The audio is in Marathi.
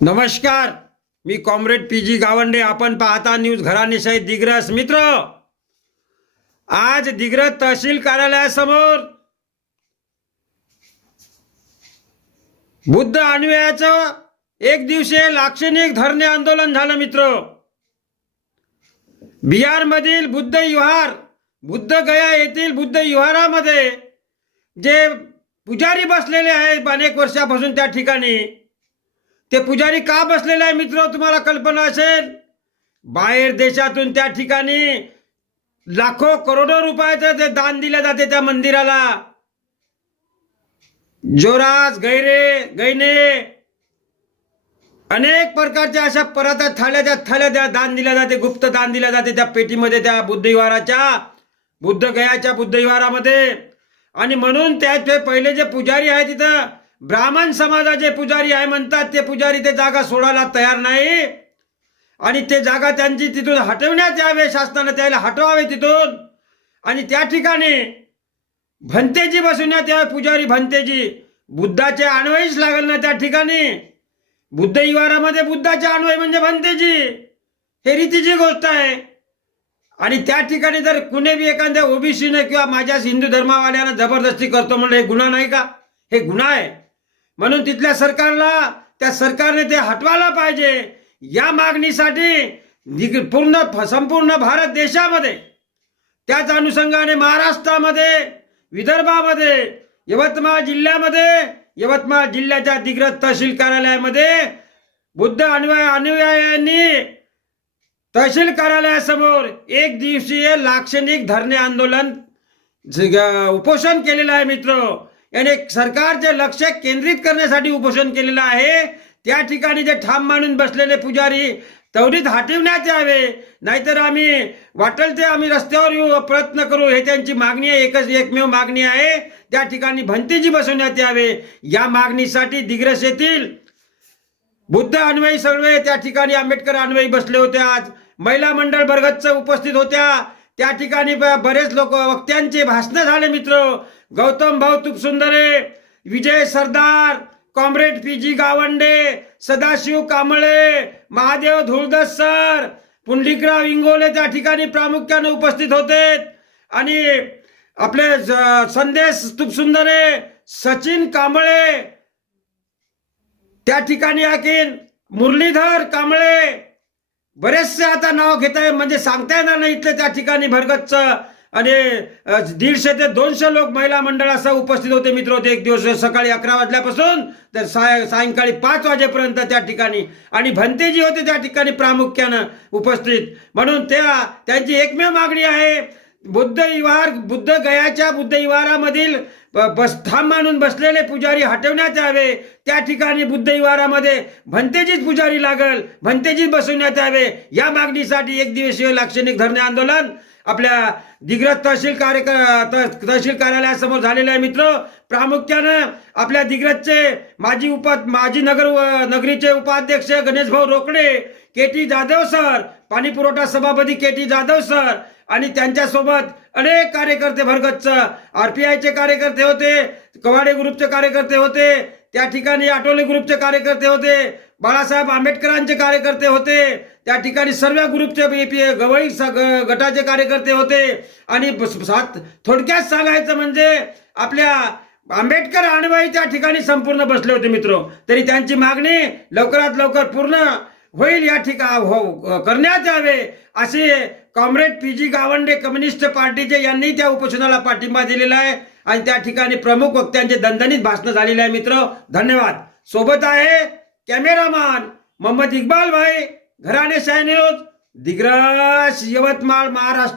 नमस्कार मी कॉम्रेड पी जी गावंडे. आपण पाहता न्यूज घराणेशाही दिग्रस. मित्र आज दिग्रस तहसील कार्यालयासमोर बुद्ध अन्वयाचं एक दिवसीय लाक्षणिक धरणे आंदोलन झालं मित्र. बिहारमधील बुद्ध विहार बुद्ध गया येथील बुद्ध विहारामध्ये जे पुजारी बसलेले आहेत अनेक वर्षापासून त्या ठिकाणी ते पुजारी का बसलेले आहे मित्र? तुम्हाला कल्पना असेल? बाहेर देशातून त्या ठिकाणी लाखो करोडो रुपयाचं ते दान दिलं जाते त्या मंदिराला. जोरास गैरे गैने अनेक प्रकारच्या अशा परत थाळ्याच्या थाल्या त्या दान दिल्या जाते. गुप्त दान दिल्या जाते त्या पेटीमध्ये त्या बुद्धविहाराच्या बुद्ध गयाच्या बुद्धविहारामध्ये. आणि म्हणून त्या पहिले जे पुजारी आहे तिथं ब्राह्मण समाजाचे पुजारी आहे म्हणतात ते पुजारी ते जागा सोडायला तयार नाही. आणि ते जागा त्यांची तिथून हटवण्यात यावे शासनाने त्याला हटवावे तिथून. आणि त्या ठिकाणी भंतेजी बसवण्यात यावे पुजारी भंतेजी. बुद्धाचे अन्वयच लागल ना त्या ठिकाणी. बुद्ध इवारामध्ये बुद्धाचे अन्वय म्हणजे भंतेजी. हे रीतीची गोष्ट आहे. आणि त्या ठिकाणी जर कुणी बी एखाद्या ओबीसीने किंवा माझ्या हिंदू धर्मावाल्यानं जबरदस्ती करतो म्हणलं हे गुन्हा नाही का? हे गुन्हा आहे. म्हणून तिथल्या सरकारला त्या सरकारने ते हटवायला पाहिजे. या मागणीसाठी निग- पूर्ण संपूर्ण भारत देशामध्ये त्याच अनुषंगाने महाराष्ट्रामध्ये विदर्भामध्ये यवतमाळ जिल्ह्यामध्ये यवतमाळ जिल्ह्याच्या दिग्रज तहसील कार्यालयामध्ये बुद्ध अनुया अनुयायांनी तहसील कार्यालयासमोर एक दिवसीय लाक्षणिक धरणे आंदोलन उपोषण केलेलं आहे मित्र. याने सरकारचे लक्ष केंद्रित करण्यासाठी उपोषण केलेलं आहे. त्या ठिकाणी जे ठाम मानून बसलेले पुजारी त्वरित हटविण्यात यावे. नाहीतर आम्ही वाटेल ते आम्ही रस्त्यावर येऊ प्रयत्न करू. हे त्यांची मागणी आहे एकच एकमेव मागणी आहे. त्या ठिकाणी भंतीजी बसवण्यात यावे. या मागणीसाठी दिग्रस येथील बुद्ध अन्वयी सर्वे त्या ठिकाणी आंबेडकर अन्वयी बसले होते आज महिला मंडळ बरगतच उपस्थित होत्या. त्या ठिकाणी ब- बरेच लोक वक्त्यांचे भाषण झाले मित्र. गौतम भाऊ Sundare Vijay Sardar comrade P G Gawande Sadashiv Kamble Mahadev Dhuldas sir Pundlikrao Ingole त्या ठिकाणी प्रामुख्याने उपस्थित होते. आणि आपले संदेश तुपसुंदरे सचिन कांबळे त्या ठिकाणी आखीन मुरलीधर कांबळे. बरेचसे आता नाव घेत आहे म्हणजे सांगता येणार नाही इथले त्या ठिकाणी भरगतचं आणि दीडशे ते दोनशे लोक महिला मंडळासह उपस्थित होते मित्र होते एक दिवस सकाळी अकरा वाजल्यापासून तर साय सायंकाळी पाच वाजेपर्यंत त्या ठिकाणी. आणि भंतेजी होते त्या ठिकाणी प्रामुख्यानं उपस्थित. म्हणून त्या त्यांची एकमेव मागणी आहे बुद्ध विहार बुद्ध गयाच्या बुद्ध विवारामधील ब- बस थांब मानून बसलेले पुजारी हटवण्यात यावे. त्या ठिकाणी बुद्ध विवारामध्ये भंतेजीच पुजारी लागल भंतेजीच बसवण्यात यावे. या मागणीसाठी एक दिवसीय लाक्षणिक धरणे आंदोलन आपल्या दिग्रज तहसील कार्य तहसील कार्यालयासमोर झालेलं आहे मित्र. प्रामुख्यानं आपल्या दिग्रजचे माजी उप माजी नगर नगरीचे उपाध्यक्ष गणेश भाऊ Rokade K T Jadhav sir पाणी पुरवठा सभापती के टी जाधव सर आणि त्यांच्यासोबत अनेक कार्यकर्ते भरगतच आरपीआयचे कार्यकर्ते होते कवाडे ग्रुपचे कार्यकर्ते होते त्या ठिकाणी आठवले ग्रुपचे कार्यकर्ते होते बाळासाहेब आंबेडकरांचे कार्यकर्ते होते. त्या ठिकाणी सर्व ग्रुपचे गवळी गटाचे कार्यकर्ते होते. आणि सात थोडक्यात सांगायचं म्हणजे आपल्या आंबेडकर आणवाई त्या ठिकाणी संपूर्ण बसले होते मित्र. तरी त्यांची मागणी लवकरात लवकर पूर्ण होईल या ठिकाण हो-, हो करण्यात यावे असे comrade P G Gawande communist पार्टीचे यांनी त्या उपोषणाला पाठिंबा दिलेला आहे. आणि त्या ठिकाणी प्रमुख वक्त्यांचे दणदणीत भाषण झालेले आहे मित्र. धन्यवाद. सोबत आहे कॅमेरामॅन मोहम्मद इक्बाल भाई घराणे शाह न्यूज दिग्रस यवतमाळ महाराष्ट्र.